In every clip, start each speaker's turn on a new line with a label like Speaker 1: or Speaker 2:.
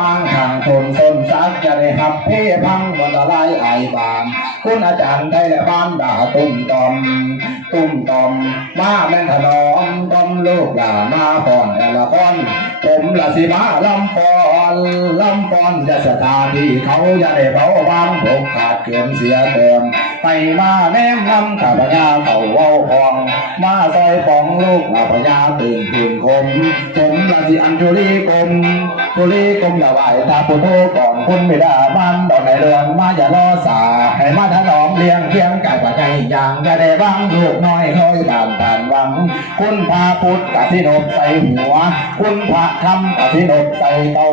Speaker 1: บางทางทนสนสักจะได้หับเพ่พังวันละลายไอบานคุณอาจารย์ได้และบ้านด่าตุ้มตอม ตุ้มตอม มาแม่นถนอมตอมลูกอย่ามาก่อนแต่ละคน ผมละสิมาลำปอนลำปอนจะสถาที่เขาจะได้เบาบางผมขาดเกินเสียเติมไปมาแนมนำข้าพญาเขาเว้าพอง มาซอยปองลูกข้าพญาตื่นคืนคมผมละสิอัญชุลีกรมชุลีกรมอย่าไหวตาปุโทก่อนคุณไม่ได้มันดอกไหนเรือนมาอย่ารอสาให้มาถนอ เลี้ยงเคียงไก่ปะไก่อย่างจะได้บ้างลูกน้อยคอยบานผ่านหวัง คุณพาพุทธกสิโนบใส่หัว คุณพระธรรมกสินบใส่เตา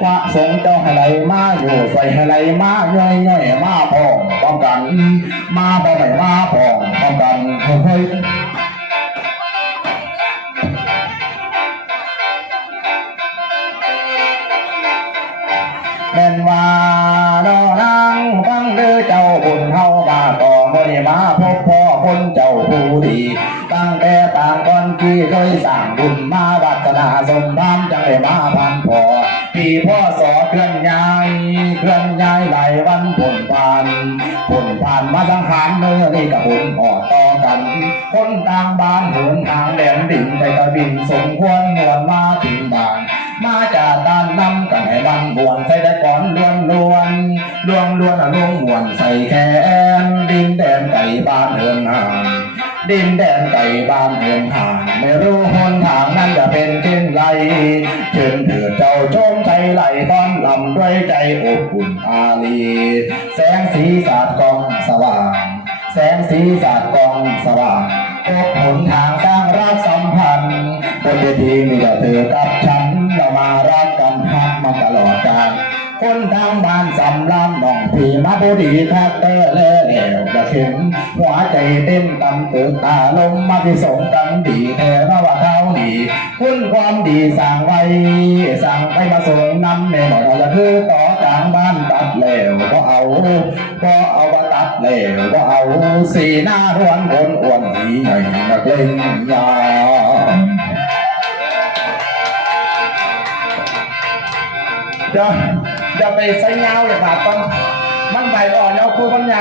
Speaker 1: พระสงฆ์เจ้าให้ไหลมาอยู่ใส่ให้ไหลมาย่อยย่อยมาพองป้องกัน มาบ่ไม่มาพองป้องกันเฮ้ยแม่นว่า มาพบพ่อคนเจ้าผู้ดี ตั้งแต่ต่างก่อนที่เคยสร้างบุญมาวัฒนาสมทานจังได้มาพันพอพี่พ่อสอเคลื่อนย้ายเคลื่อนย้ายหลายวันผลผ่านผลผ่านมาสังหารเมื่อนี่กับบุญหอต่อกัน คนต่างบ้านหินทางแดนดิ่งไปตะบินสมควรมวลมาถึงบ้านมาจากด้านนำกันให้บันบวนใส่ได้ก่อนล้วนล้วนล้วนล้วนอะลงมวนใส่แขน นแดนไก่บ้านเฮือนห่างดินแดนไก่บ้านเฮือนห่างไม่รู้หนทางนั้นจะเป็นเช่นไรเชิญเถิดเจ้าชมใจไหลต้อนลำด้วยใจอบอุ่นอารีแสงสีสาดกองสว่าง แสงสีสาดกองสว่างพบหนทางสร้างรักสัมพันธ์บนเวทีมีแต่เธอกับฉันเรามารักกันฮักมาตลอดกาล คนทางบ้านสำลำน้องพี่มาบุดีแทบเตอเล่เหลวจะเข็นหัวใจเต้นตำตึกตาลมมาที่สงกันดีแท้ระว่าเขาดีคุณความดีสั่งไว้สั่งไปมาส่งนำในหน่อยเราจะคือต่อกลางบ้านตัดเหลวก็เอาก็เอาว่าตัดเหลวก็เอาสีหน้าร้วนคนอ้วนหีใหญ่นักเลงยา เดี๋ยวเดี๋ยวไปใส่เงาอย่าบาดต้องมันใบอ่อนเอาคู่มันยาว